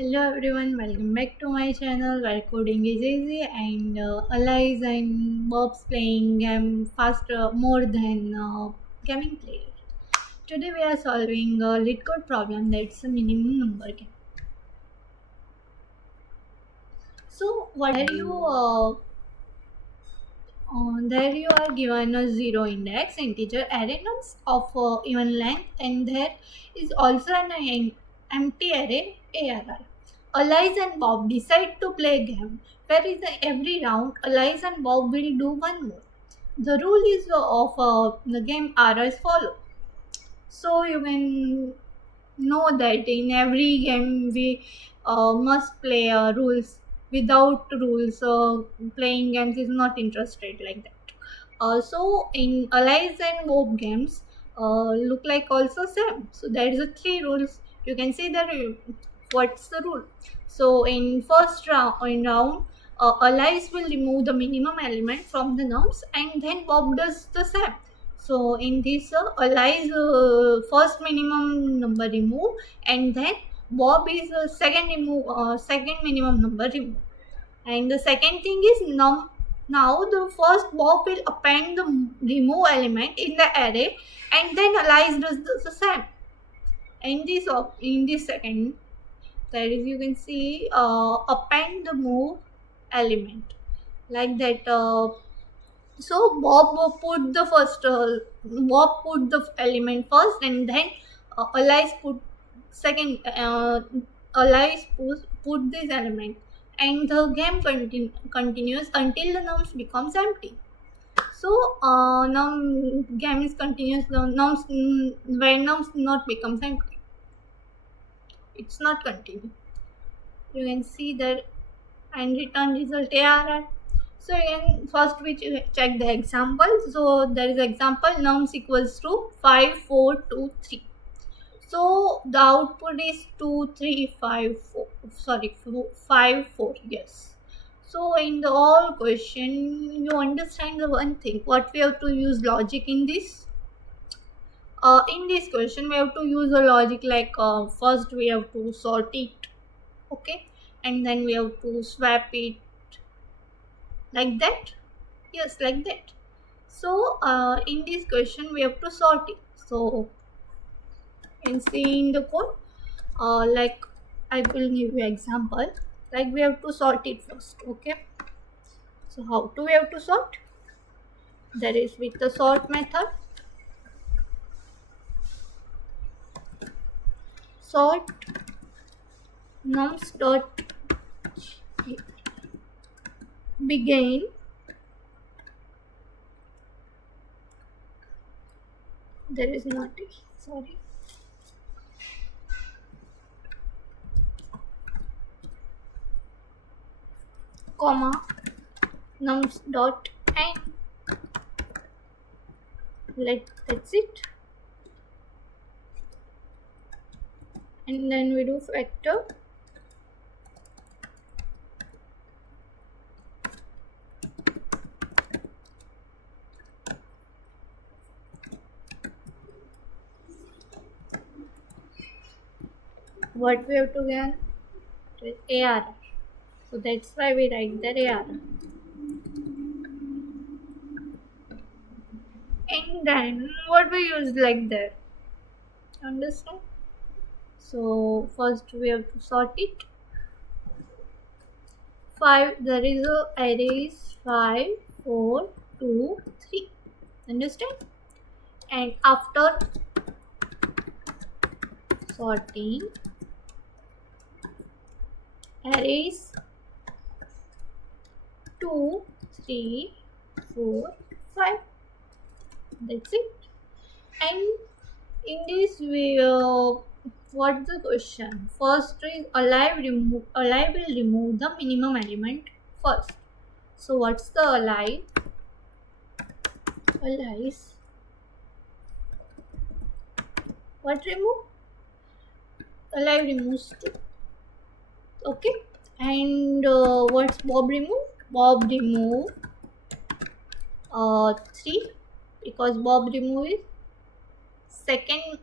Hello everyone, welcome back to my channel where coding is easy and Alice and Bob's playing game faster more than gaming player. Today we are solving a lit code problem that's a minimum number game. So what there you are given a zero index integer array nums of even length, and there is also an empty array ARR. Alice and Bob decide to play a game where is every round Alice and Bob will do one more. The rule is of the game are as follow. So you can know that in every game we must play rules. Without rules, playing games is not interested like that. So in Alice and Bob games look like also same. So there is a three rules. You can see that what's the rule. So in first round, Alice will remove the minimum element from the nums, and then Bob does the same. So in this, Alice first minimum number remove, and then Bob is second minimum number remove. And the second thing is now the first Bob will append the remove element in the array, and then Alice does the same. In this second, that is you can see append the move element like that. So Bob put the element first, and then Alice put second. Put this element, and the game continues until the nums becomes empty. So game is continuous. The nums when nums not becomes empty, it's not continue. You can see that and return result ARR. So again, first we check the example. So there is example nums equals to 5, 4, 2, 3. So the output is 2, 3, 5, 4. Sorry, 5, 4. Yes. So in the all question, you understand the one thing. What we have to use logic in this? In this question, we have to use a logic like first we have to sort it, okay, and then we have to swap it like that. Yes, like that. So in this question we have to sort it. So in seeing the code, like I will give you example. Like we have to sort it first, okay. So how do we have to sort? That is with the sort method. Sort nums dot begin there is not a sorry comma nums dot end. That's it, and then we do factor. What we have to get is ARR. So that's why we write the ARR. And then what we use like that. Understand? So first we have to sort it. 5, there is a array is 5, 4, 2, 3. Understand? And after sorting arrays 2, 3, 4, 5. That's it. And in this way, what's the question? First is alive will remove the minimum element first. So what's the alive? Alive. What remove? Alive removes 2. Okay. And what's Bob remove? Bob remove 3, because Bob remove is second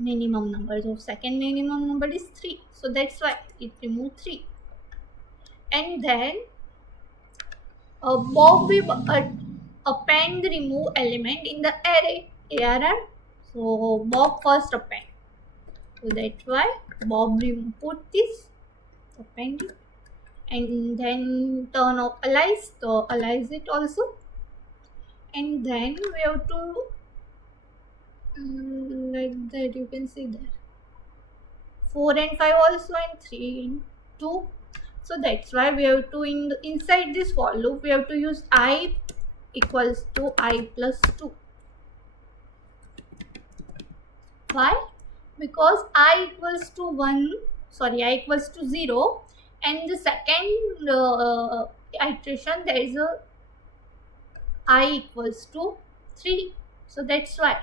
minimum number. So second minimum number is 3. So that's why it removed 3. And then Bob will append the remove element in the array ARR. So Bob first append. So that's why Bob put this append it. And then turn off alias, so alias it also. And then we have to like that, you can see there 4 and 5 also, and 3 and 2. So that's why we have to inside this for loop we have to use I equals to I plus 2. Why? Because I equals to 0, and the second iteration there is a I equals to 3. So that's why.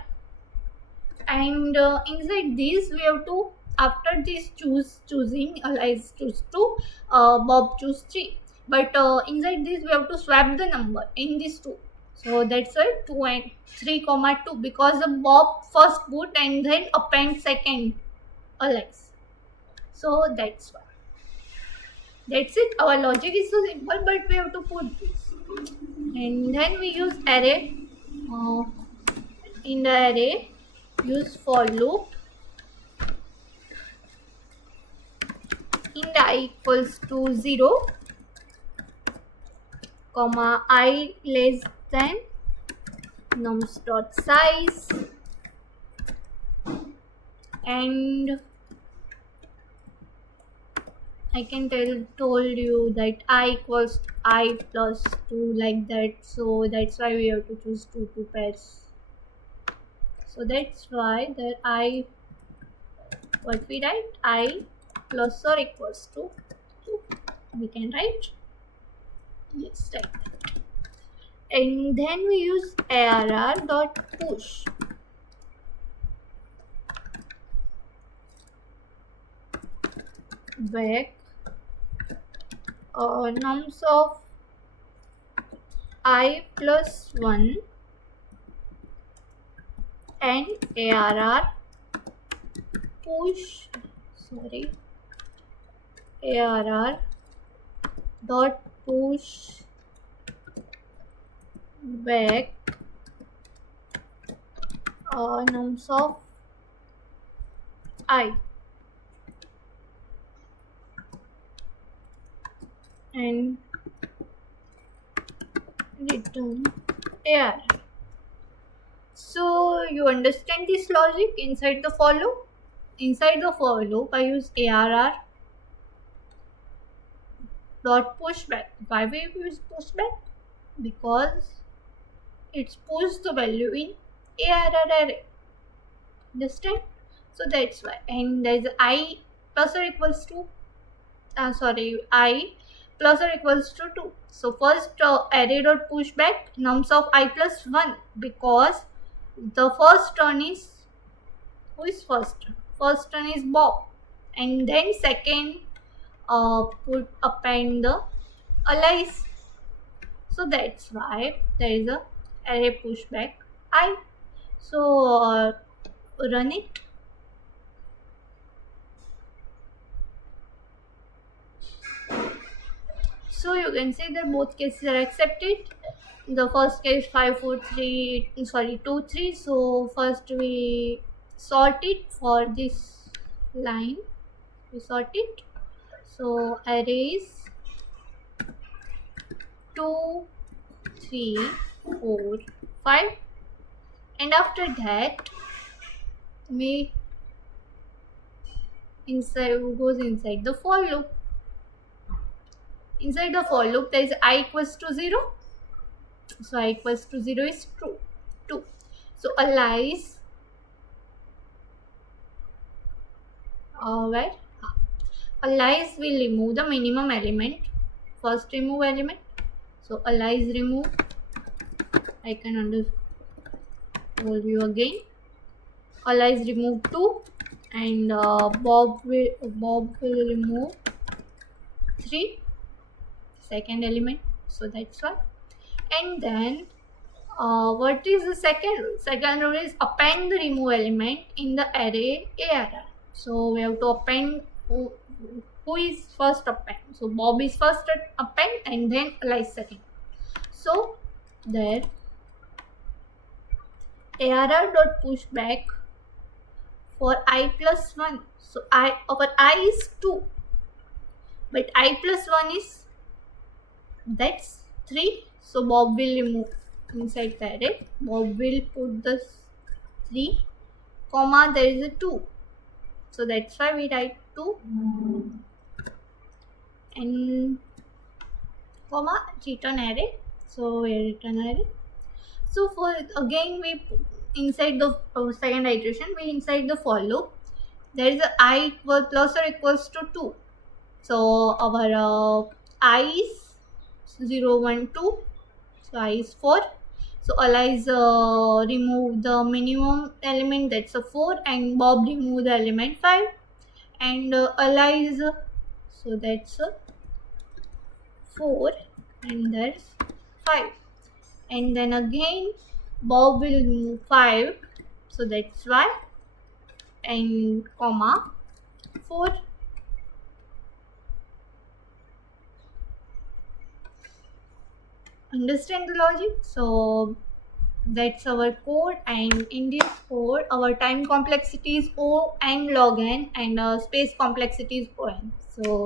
And inside this we have to, after this choosing alias choose 2, Bob choose 3, but inside this we have to swap the number in these 2. So that's why 2 and 3 comma 2, because the Bob first put and then append second alias. So that's why. That's it. Our logic is so simple, but we have to put this. And then we use array. In the array, use for loop. In the I equals to 0, comma I less than nums dot size, and I can told you that I equals I plus 2 like that. So that's why we have to choose 2 pairs. So that's why that I, what we write, I plus or equals to 2. We can write, yes, like that. And then we use ARR dot push. Back nums of I plus 1 and ARR push, ARR dot push back nums of I and return ARR. So you understand this logic inside the for loop? Inside the for loop I use ARR dot pushback. Why we use pushback? Because it's pushed the value in ARR array. Understand? So that's why. And there is I plus or equals to I plus or equals to 2. So first array dot pushback nums of I plus 1, because the first turn is, who is first? First turn is Bob, and then second append the alias. So that's why there is a array pushback I. So run it. So you can see that both cases are accepted. The first case 5 4 3 2 3. So first we sort it for this line. We sort it. So arrays 2 3 4 5, and after that we goes inside the for loop. Inside the for loop there is I equals to 0. So I equals to 0 is true. 2. So alias where? Alias will remove the minimum element. First remove element. So alias remove. I can told you again. Alias remove 2, and Bob will remove 3, second element. So that's why. And then What is the second rule? Second rule is append the remove element in the array ARR. So we have to append who is first append. So Bob is first append and then Alice second. So there ARR dot push back for I plus 1. So our I is 2, but I plus 1 is, that's 3. So Bob will remove inside the array. Bob will put the 3, comma, there is a 2. So that's why we write 2 and comma return array. So we return array. So for again we inside the second iteration, we inside the for loop, there is a I equal plus or equals to 2. So our I is 0, 1, 2. So I is 4. So Alice remove the minimum element, that's a 4, and Bob remove the element 5, and Alice, so that's a 4 and that's 5, and then again Bob will remove 5, so that's why, and comma 4. Understand the logic? So that's our code, and in this code our time complexity is O and log n, and space complexity is O n. So